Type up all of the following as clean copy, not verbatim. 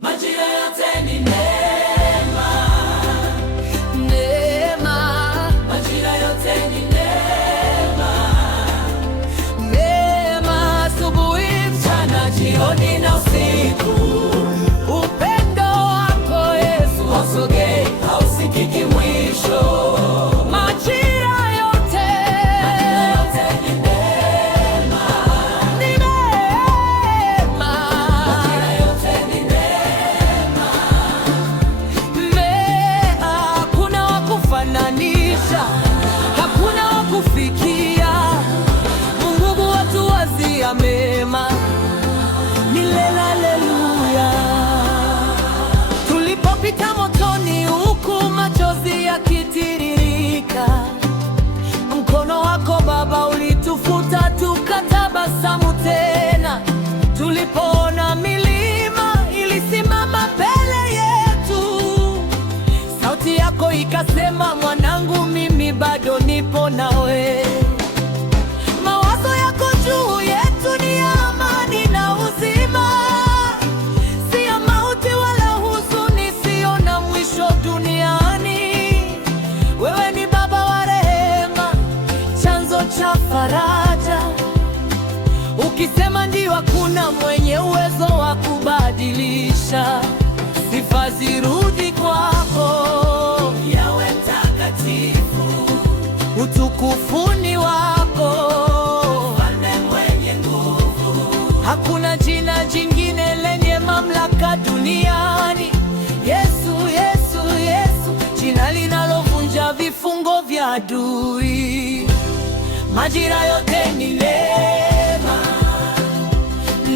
Majira yote ni neema, neema. majira yote ni neema, Neema asubuhi, mchana, jioni na usiku. upendo wako Yesu Hausogei, hausikiki mwisho. majira yote, Majira yote ni neema, ni neema. majira yote ni neema, Hakuna wa kufananisha, hakuna wa kufikia. Mungu watu wazia mema milele. Haleluya. Tulipopita motoni, huku machozi yakitiririka, mkono wako Baba ulitufuta, tukatabasamu tena. Tulipoona milima ilisimama mbele yetu, sauti yako ikasema, mwanangu, mimi bado nipo nawe. Mawazo yako juu yetu ni ya amani na uzima, si ya mauti wala huzuni, sio na mwisho duniani. Wewe ni Baba wa rehema, chanzo cha faraja. Ukisema ndio, hakuna mwenye uwezo wa kubadilisha. Sifa zirudi kwako, Yawe mtakatifu, utukufuni wako. Mfalme mwenye nguvu. Hakuna jina jingine lenye mamlaka duniani. Yesu, Yesu, Yesu, jina linalovunja vifungo vya adui. Majira yote ni neema,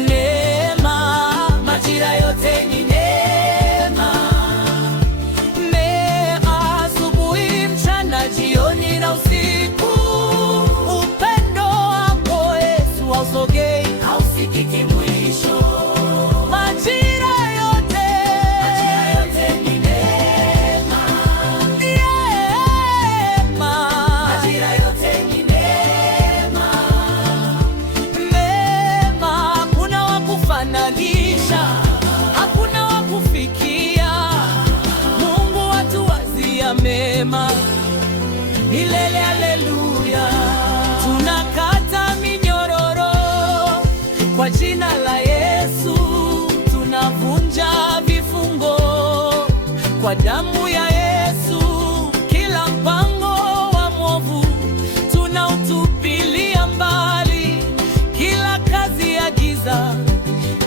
neema. Majira yote ni neema, Neema asubuhi, mchana, jioni na usiku. Upendo wako Yesu hausogei, hausikiki mwisho. majira yote, Majira yote ni neema, neema. majira yote ni neema, Neema, hakuna wa kufananisha, hakuna wa kufikia. Mungu watu wazia mema milele. Haleluya. Tunakata minyororo kwa jina la Yesu, tunavunja vifungo kwa damu ya Yesu. Kila mpango wa mwovu tunautupilia mbali, kila kazi ya giza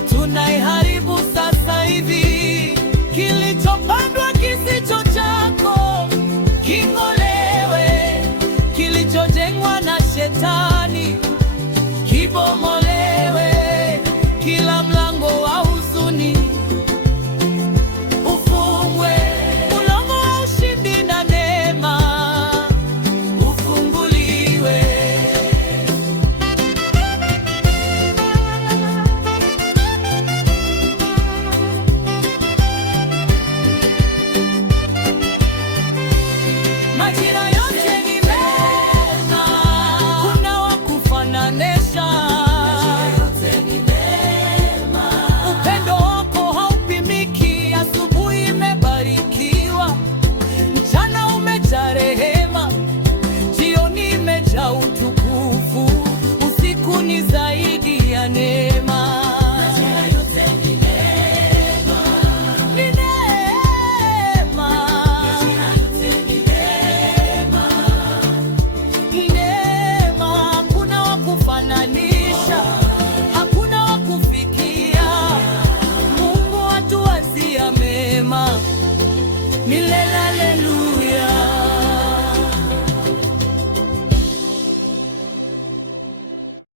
tunaiharibu sasa hivi. Kilichopandwa